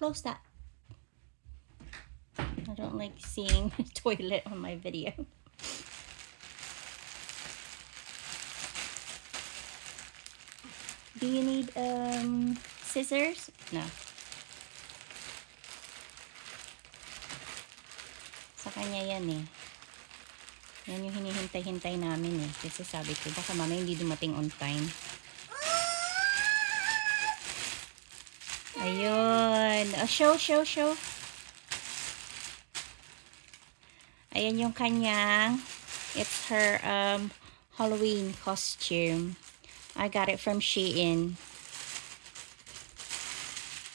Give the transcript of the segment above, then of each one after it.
Close that. I don't like seeing the toilet on my video. Do you need scissors? No. Sa kanya yan eh. Yan yung hinihintay-hintay namin eh. Kasi sabi ko, baka mama hindi dumating on time. Ayun. Oh, show. Ayan yung kanyang, it's her Halloween costume. I got it from Shein.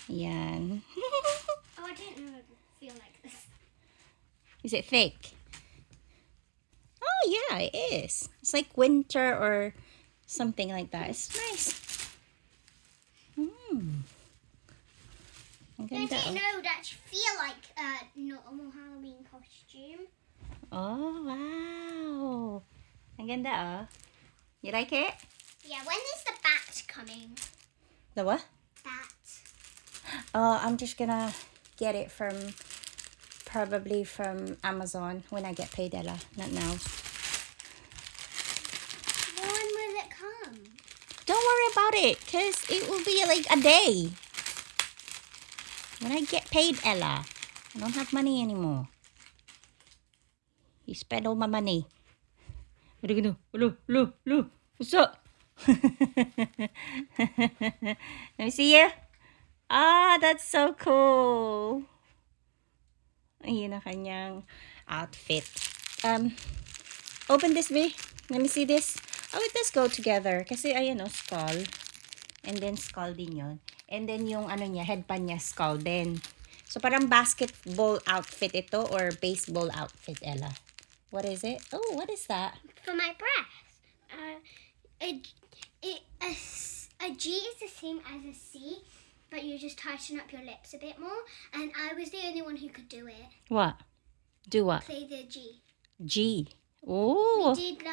Ayan. Oh, I didn't know it would feel like this. Is it fake? Oh yeah, it is. It's like winter or something like that. It's nice. Ang I ganda. didn't know it would actually feel like a normal Halloween costume. Oh, wow. Ang ganda, oh. You like it? Yeah, when is the bat coming? The what? Bat. Oh, I'm just gonna get it from, probably from Amazon when I get paid, Ella. Not now. When will it come? Don't worry about it, because it will be like a day. When I get paid, Ella. I don't have money anymore. You spend all my money. What are you gonna do? Hello. What's up? Let me see you. Ah, that's so cool. Ayun ang kanyang outfit. Open this, B. Let me see this. Oh, it does go together. Kasi ayan o, skull. And then skull din yun. And then yung ano niya, headband niya, skull din. So parang basketball outfit ito or baseball outfit, Ella. What is it? Oh, what is that? For my breast. A G is the same as a C, but you just tighten up your lips a bit more. And I was the only one who could do it. What? Do what? Play the G. G. Oh. We did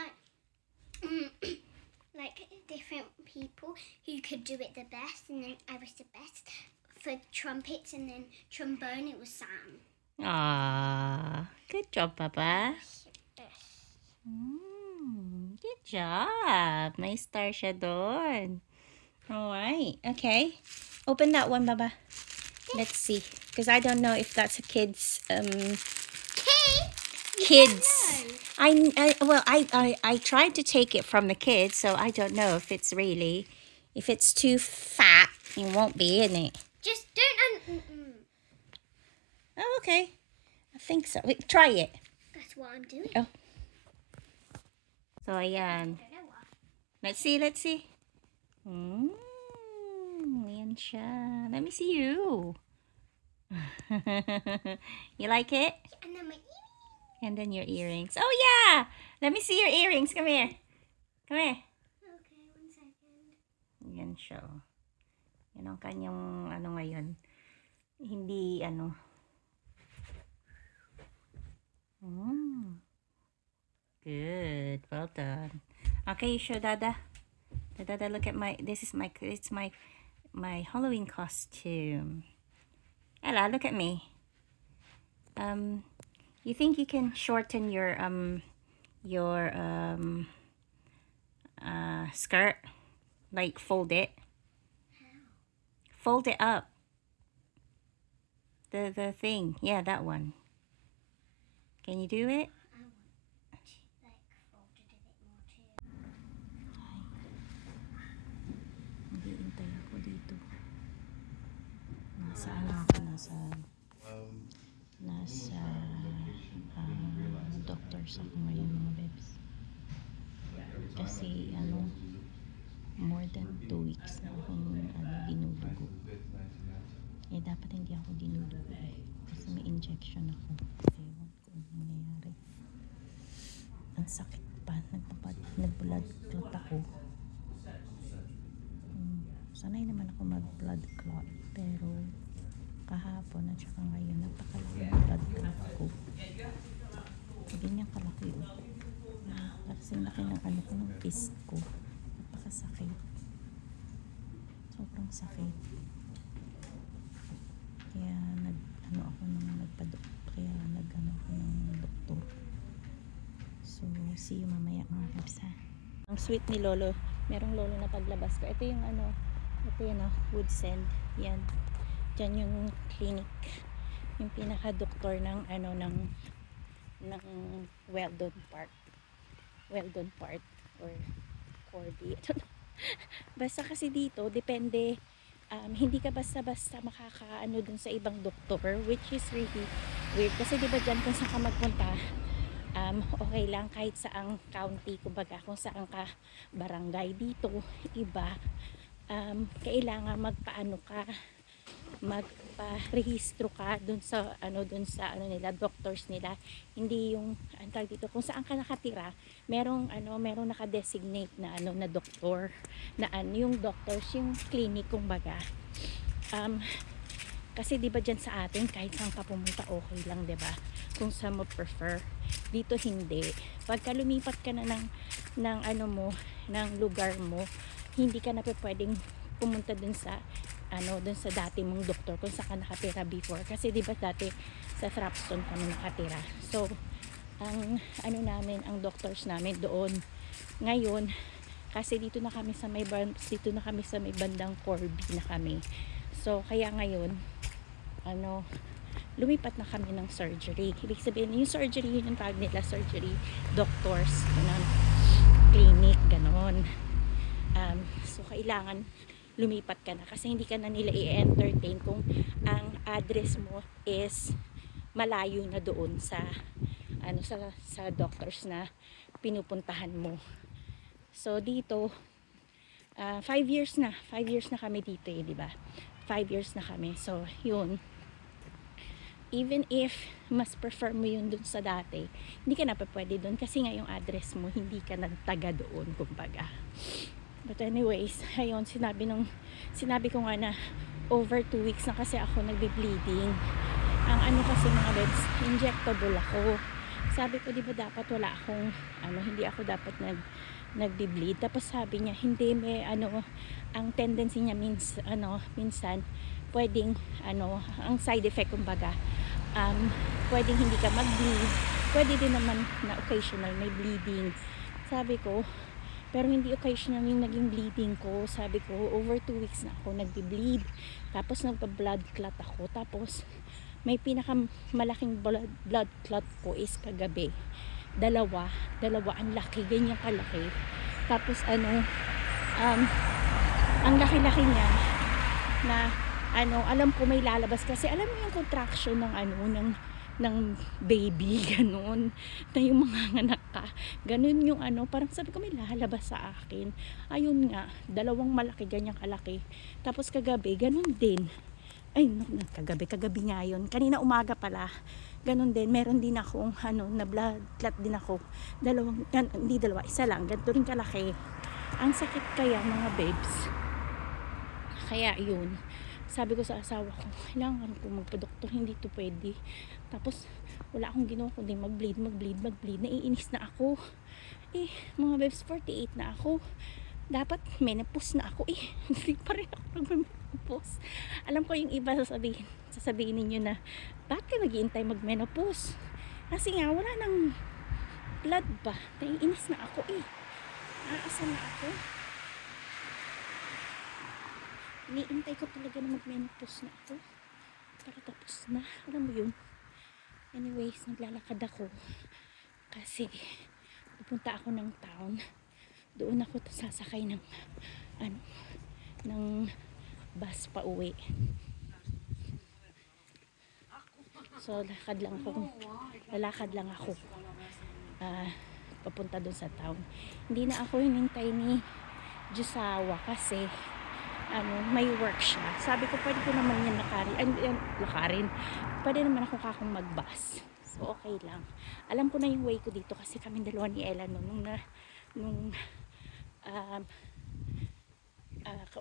like different people who could do it the best, and then I was the best for trumpets, and then trombone it was Sam. Ah, good job, Papa. Good job. May star siya doon. Alright, okay. Open that one, Baba. Let's see. Because I don't know if that's a kid's, kids. I tried to take it from the kids, so I don't know if it's really, if it's too fat, it won't be in it. Just don't. Oh, okay. I think so. Wait, try it. That's what I'm doing. Oh. So, ayan. I don't know why. Let's see. Ayan siya. Let me see you. You like it? And then my And then your earrings. Oh, yeah! Let me see your earrings. Come here. Okay, 1 second. Yan siya. Yan ang kanyang, ano ngayon. Hindi, ano. Good. Well done. Okay, show Dada. Dada, look at my, it's my Halloween costume. Ella, look at me. You think you can shorten your skirt? Like fold it? Fold it up. The thing. Yeah, that one. Can you do it? Naghihintay ako dito. Nasa doctor's ako ngayon, mga bebs. Kasi more than 2 weeks na akong dinudugo. Eh dapat hindi ako dinudugo eh. Kasi may injection ako. Ewan ko anong nangyayari. Ang sakit pa. Nag-blood clot ako. Sanay naman ako mag-blood clot. Pero kahapon at saka ngayon napakalaki ng blood clot ko. Ganyan kalaki oh. Kasi laki ng ano ko, ng fist ko. Napakasakit. Sobrang sakit. Kaya nag-ano ako ng doktor. So, see you mamaya mga kabs ha. Ang sweet ni Lolo. Merong Lolo na paglabas ko. Ito yung ito yun Woodsend. Yan. Diyan yung clinic. Yung pinaka-doktor ng ng Weldon Park. Weldon Park or Cordy. Basta kasi dito, depende. Hindi ka basta-basta makakaano dun sa ibang doktor, which is really weird. Kasi diba dyan kung saan ka magpunta, okay lang kahit saang county, kumbaga kung saan ka barangay. Dito iba, kailangan magpa-rehistro ka dun sa nila, doctors nila. Hindi yung dito kung saan ka nakatira, merong naka-designate na na doktor, na yung doctors, yung clinic kumbaga. Kasi diba dyan sa atin kahit saan ka pumunta okay lang, diba? Kung saan mo prefer. Dito hindi. Pagka lumipat ka na ng lugar mo, hindi ka na pwedeng pumunta dun sa dati mong doktor kung saan ka nakatira before. Kasi diba dati sa Thrapston kami nakatira. So ang ang doctors namin doon. Ngayon kasi dito na kami sa may bandang Corby na kami. So kaya ngayon lumipat na kami ng surgery. Ibig sabihin yung surgery, yun yung tawag nila, surgery doctors, ganun, clinic, ganon. So kailangan lumipat ka na kasi hindi ka na nila i-entertain kung ang address mo is malayo na doon sa sa doctors na pinupuntahan mo. So dito 5 years na kami dito di ba? 5 years na kami. So yun, even if mas prefer mo yun dun sa dati, hindi ka na pwede dun kasi nga yung address mo hindi ka nagtaga doon kumbaga. But anyways, ayun, sinabi ko nga na over 2 weeks na kasi ako nagbe-bleeding. Ang kasi mga beds, injectable ako. Sabi ko, di ba dapat wala akong hindi ako dapat nagbe-bleed. Tapos sabi niya, hindi, may ang tendency niya minsan pwedeng ang side effect kumbaga, pwedeng hindi ka mag-bleed, pwede din naman na occasional may bleeding. Sabi ko, pero hindi occasional yung naging bleeding ko. Sabi ko, over 2 weeks na ako nagbe-bleed. Tapos nagpa-blood clot ako. Tapos may pinakamalaking blood clot ko is kagabi. Dalawa ang laki, ganyan kalaki. Tapos ang laki-laki niya na alam ko may lalabas kasi alam mo yung contraction ng baby, ganun, na yung mga anak ka, ganun yung parang sabi ko may lalabas sa akin. Ayun nga, dalawang malaki, ganyang kalaki. Tapos kagabi, ganun din. Ay, kagabi nga yun. Kanina umaga pala, ganun din. Meron din akong na blood clot din ako. Isa lang, ganito rin kalaki. Ang sakit kaya mga babes. Kaya yun, sabi ko sa asawa ko, kailangan ko magpa-doktor, hindi to pwede. Tapos wala akong ginawa kundi mag-bleed. Naiinis na ako. Mga babes, 48 na ako. Dapat menopause na ako. Hindi pa rin ako nag-menopause. Alam ko yung iba sasabihin ninyo na, bakit ka nag-iintay mag-menopause? Kasi nga, wala nang blood ba? Naiinis na ako Aasa na ako? Iniintay ko talaga na mag-menopause na ako. Para tapos na. Alam mo yun? Anyways, naglalakad ako kasi pupunta ako ng town. Doon ako sasakay ng bus pa uwi. So lalakad lang ako papunta doon sa town. Hindi na ako hinintay ni Jusawa kasi may work siya. Sabi ko pwede ko naman yan lakarin. Pwede naman ako mag-bus. So okay lang. Alam ko na yung way ko dito kasi kami dalawa ni Ella nung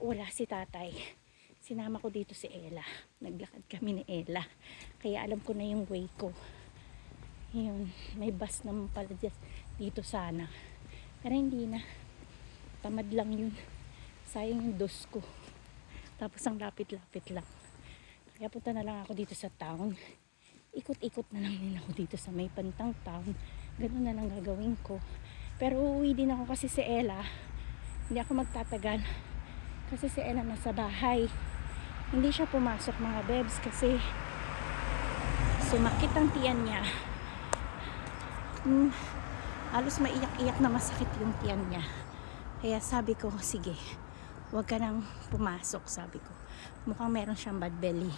wala si tatay. Sinama ko dito si Ella. Naglakad kami ni Ella. Kaya alam ko na yung way ko. Yun, may bus naman pala dito sana. Pero hindi na. Tamad lang yun. Sayang yung dos ko. Tapos ang lapit-lapit lang. Kaya punta na lang ako dito sa town. Ikot-ikot na lang din ako dito sa may Pantang Town. Ganun na lang gagawin ko. Pero uuwi din ako kasi si Ella. Hindi ako magtatagal. Kasi si Ella nasa bahay. Hindi siya pumasok mga bebs kasi sumakit ang tiyan niya. Halos maiyak-iyak na masakit yung tiyan niya. Kaya sabi ko, sige, huwag ka nang pumasok, sabi ko. Mukhang meron siyang bad belly.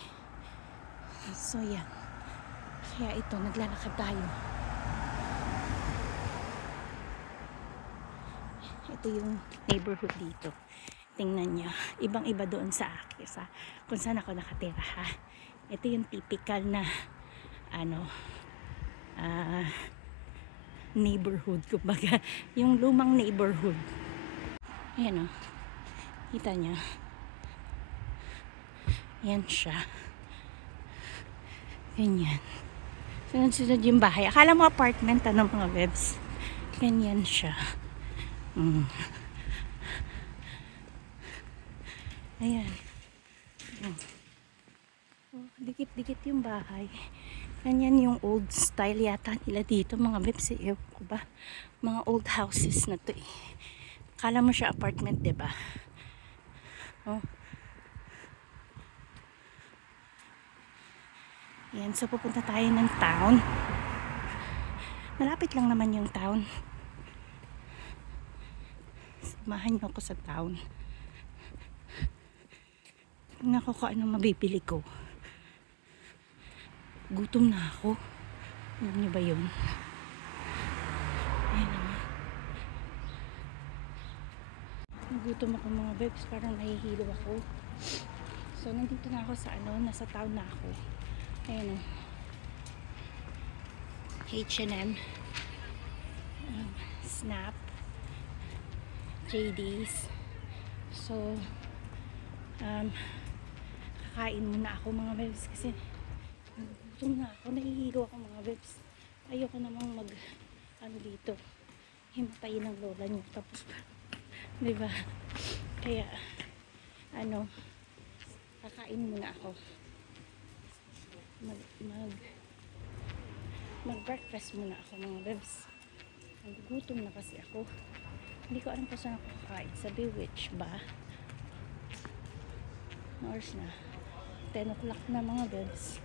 So yan. Kaya ito, naglalakad tayo. Ito yung neighborhood dito. Tingnan nyo. Ibang-iba doon sa akin. Kung saan ako nakatira ha. Ito yung typical na neighborhood. Kumbaga, yung lumang neighborhood. Ayan o. Kita nyo. Yan siya. Ganyan. Sunod-sunod yung bahay. Akala mo apartment, mga webs. Ganyan siya. Ayan. Oh, dikit-dikit yung bahay. Ganyan yung old style yata nila dito, mga webs. Ewan ko ba? Mga old houses na to eh. Akala mo siya apartment, diba? Oh. Yan, so pupunta tayo ng town. Malapit lang naman yung town. Samahan niyo ako sa town. Tingnan ko kung anong mabibili ko. Gutom na ako. Alam niyo ba yun? Ayan naman. Nagutom ako mga babes. Parang nahihilo ako. So nandito na ako sa nasa town na ako. Ayan o. H&M, Snap, JD's. So kakain muna ako mga babes kasi nagutom na ako, nahihilo ako mga babes. Ayoko namang dito himatayin ng lola niyo tapos diba, kaya kakain muna ako, mag breakfast muna ako mga babes. Nagugutom na kasi ako. Hindi ko alam kung saan ako kakain. Sa Bewitch ba? Oras na 10 o'clock na mga babes.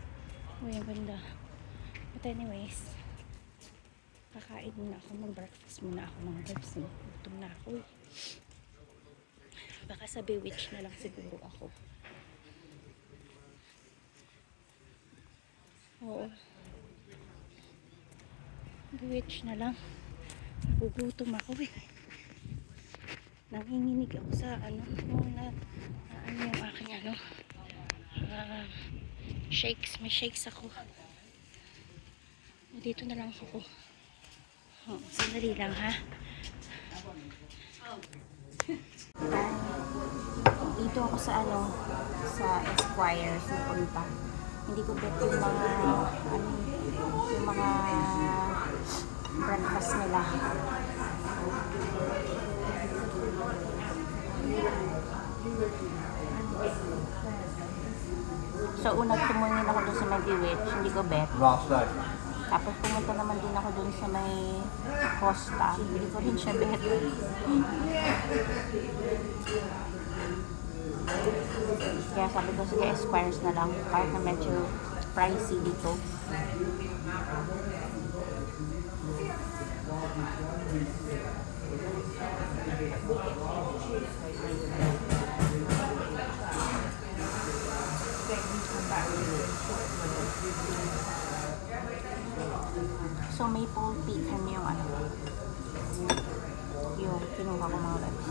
Uy, ang ganda. But anyways, kakain muna ako, mag breakfast muna ako mga babes. Nagugutom na ako eh. Baka sa Bewitch na lang siguro ako. Oo, Bewitch na lang. Nagugutom ako eh. Nanginginig ako sa yung aking shakes. May shakes ako. Dito na lang ako. Sandali lang ha. Dito ako sa sa Esquires na punta. Hindi ko bet yung mga breakfast nila. So unang tumungin ako doon sa may Bewitch, hindi ko bet. Tapos pumunta naman din ako doon sa may Costa, hindi ko rin siya bet. Kaya sabi ko sige, Esquires na lang kahit na medyo pricey dito. So Maple Pecan yung yung kinuha ko mga lives.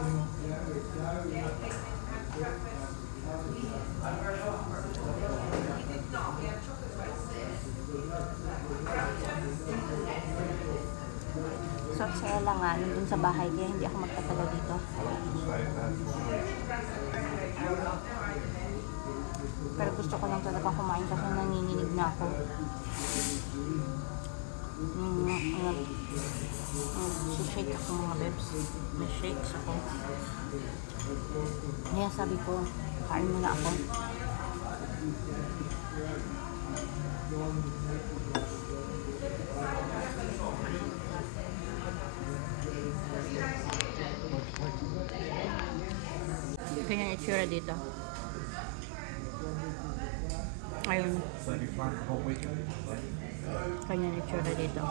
So saya lang nandun sa bahay kaya hindi ako magtatagal dito. Pero gusto ko lang talaga kumain kasi nanginginig na ako. Shake ako mga bebs. May shakes ako. Kaya sabi ko, kain muna ako. Ganyan itsura dito. Ayun. Ganyan itsura dito.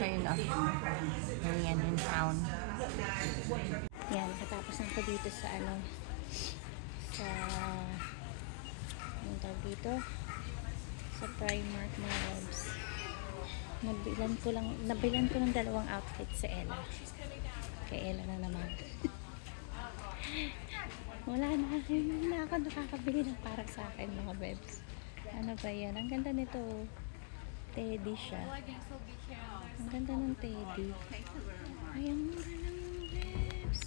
So yun o. Yan yung town. Yan, katapos na ko dito sa ano, sa yung tawag dito, sa Primark mga loves. Nabilan ko ng dalawang outfit sa Ella. Kay Ella na naman. Wala na ako nakakabili ng para sa akin mga bebs. Ano ba yan? Ang ganda nito. Teddy siya. Ang ganda ng teddy. Ay, ang mura lang mga bebs.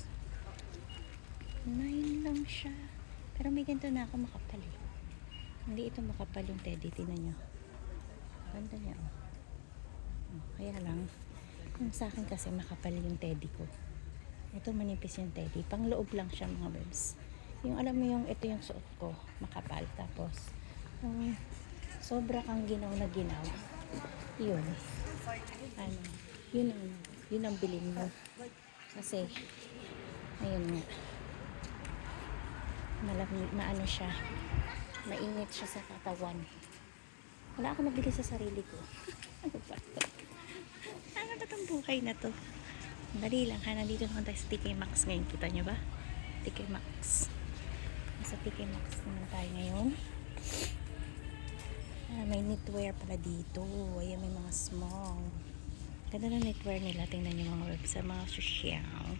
9 lang siya. Pero may ganito na ako makapal eh. Hindi ito makapal yung teddy. Tingnan nyo. Ganda niya oh. Kaya lang, yung sa akin kasi makapal yung teddy ko. Ito manipis yung teddy. Pang loob lang siya mga bebs. Yung alam mo yung ito yung suot ko. Makapal. Tapos, sobra kang ginaw na ginaw. Yun. Ano, yun ang bilhin mo. Kasi, ayun nga. Maano siya. Mainit siya sa katawan. Wala ako nabili sa sarili ko. Ano ba ito? Ano ba itong buhay na to? Dali lang ha. Nandito naman tayo sa TK Maxx ngayon. Kita nyo ba? TK Maxx. Nasa TK Maxx naman tayo ngayon. May knitwear pala dito. Ayan, may mga small. Ganda na knitwear nila. Tingnan nyo mga web sa mga social.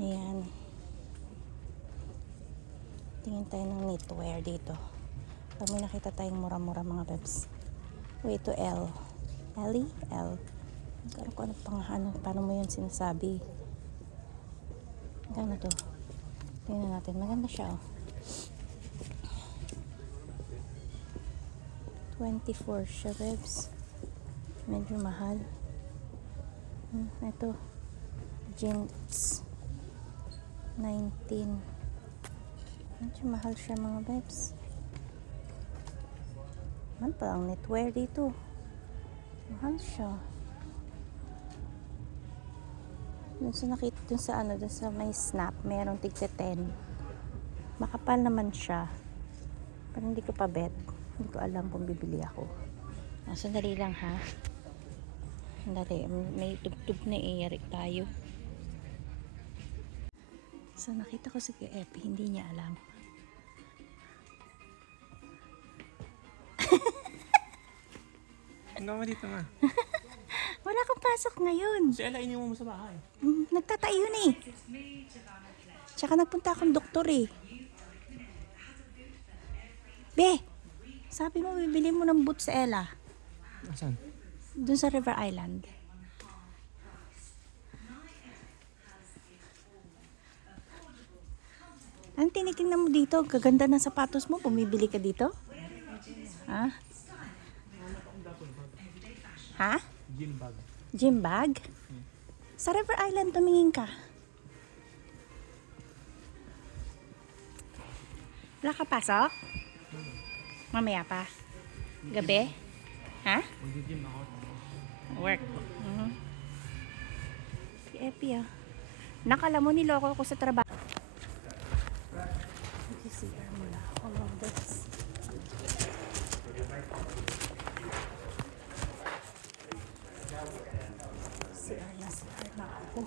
Ayan. Tingin tayo ng knitwear dito. Pag may nakita tayong mura-mura mga webs. Wait to L. Ellie? L. Ano pang ano? Paano mo yun sinasabi? Gano to? Tingnan natin. Maganda siya oh. 24 siya webs. Medyo mahal. Ito. Jeans. 19. Medyo mahal siya mga webs. Ano pa ang knitwear dito? Mahal siya. Dun sa may snap, mayroong tigte 10. Makapal naman siya. Pero hindi ko pa bet. Hindi ko alam kung bibili ako. Sandali lang ha. Sandali. May tugtog na i-erik tayo. So nakita ko si Epi, hindi niya alam. Hanggang mo dito nga. Wala kang pasok ngayon. Si Ella, iniwan mo sa bahay. Nagtatayo na eh. Tsaka nagpunta akong doktor eh. Be, sabi mo bibili mo ng boots sa Ella. Asan? Dun sa River Island. Ang tinitingnan mo dito? Gaganda ng sapatos mo. Bumibili ka dito? Ha? Ha? Gym bag. Gym bag? Sa River Island tumingin ka. Wala ka pasok? Mamaya pa? Gabi? Ha? Mag-gym ako. Work. Si Epi ah. Nakala mo niloko ko sa trabaho. CR mo na. All of this. CR na ako.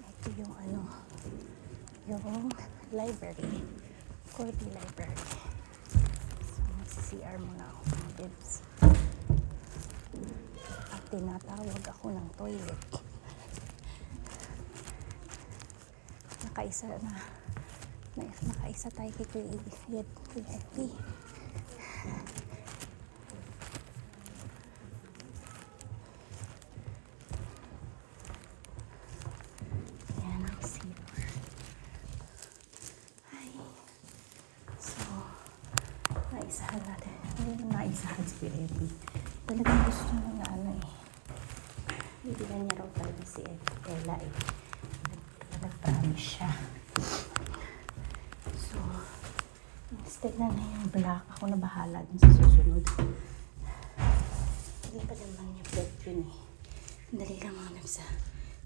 Ito yung ano, yung library. Corby Library. So, mag-CR muna ako mga bibs. At tinatawag ako ng toilet. Nakaisa tayo kay Kuya Epi. sa akin si Epi. Talagang gusto niya na ano eh. Bibilan niya raw talaga si Ella eh. Nag-promise siya. So, instead na yung black, ako na bahala dun sa susunod. Hindi pa naman yung bed yun eh. Dali lang ako nagsa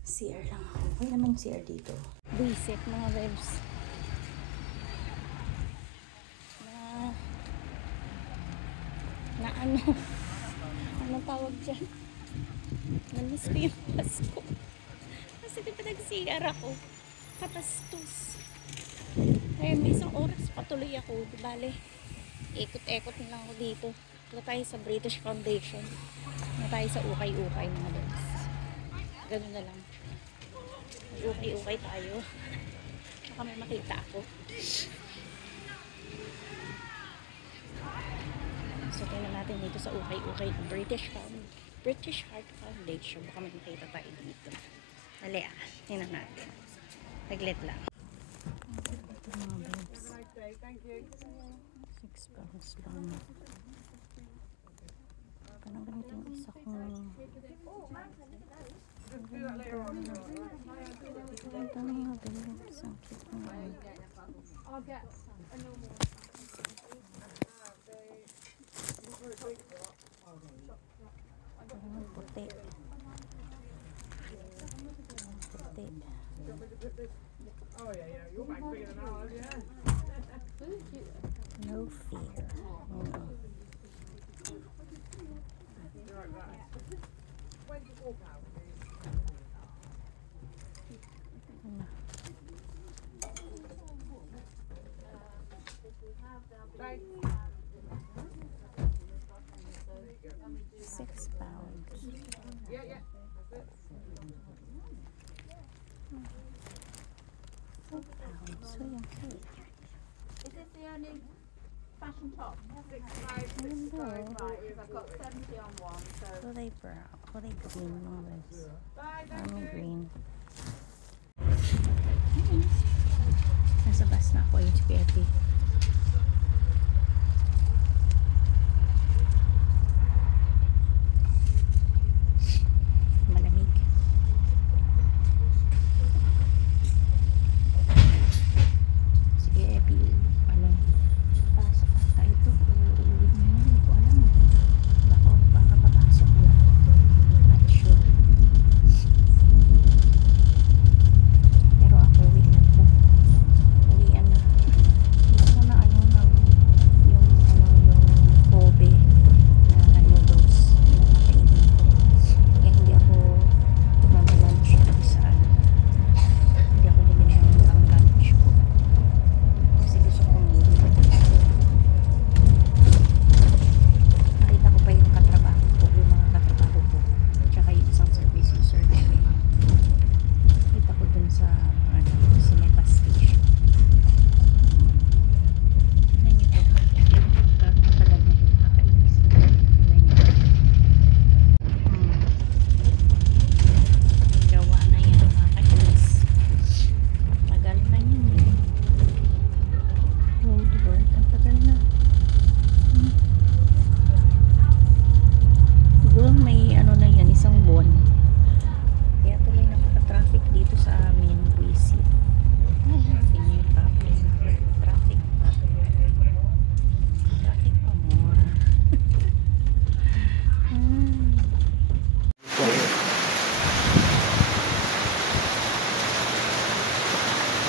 CR lang ako. Wala naman yung CR dito. Visit mga webs. Na ano tawag dyan? Namiss ko yung Pasko. Kasi di ba nag-CR ako? Kapastos. Kaya may isang oras patuloy ako. Di bale, ikot-ekot na lang ako dito. Wala tayo sa British Foundation. Wala tayo sa ukay-ukay mga lods. Ganun na lang. Mag-ukay-ukay tayo. Baka may makita ako. So, tingnan natin dito sa ukay-ukay ng British Heart Foundation. Baka may makita tayo dito. Dali tingnan natin. Taglit lang. Ito mga babes. 6 pounds lang. Parang ganito yung isa kong... Ito na mga babes. Ang cute na yan. Parang puti. No fear. So yung cute. Is this the only fashion top? 6,565, right, because I've got 70 on one, so... Kulay brown. Kulay green mga webs. Army green. Nasa bus na ako yung Epi. Malamig. Sige Epi, ano, pasok ata ito. Uuwi mo na, hindi ko alam. Baka makakapapasok na. Not sure. Pero ako, uwi na po. Uwian na. Gusto ko na ano, yung Kobe na noodles na nakainin ko. Kaya hindi ako mag-lunch kasi sa ano. Hindi ako bumili ng lunch ko. Kasi gusto kong nakita ko pa yung katrabaho ko, yung mga katrabaho ko. Tsaka yung isang service user namin. Nakita ko dun sa ano, sa may bus station. Tignan niyo po. Parang matagal na yung nakakainis. Tignan niyo. Gawa na yan, nakakainis. Tagal na yun eh. Road work, ang tagal na. Siguro may ano na yan, isang buwan. Kaya tuloy napaka-traffic dito sa amin, visit. Ay, yung traffic. Traffic pa. Traffic pa more.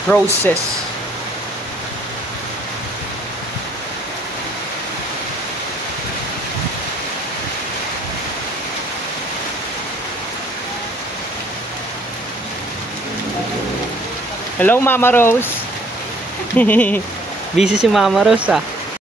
Process. Hello, Mama Rose. Busy si Mama Rose, ah.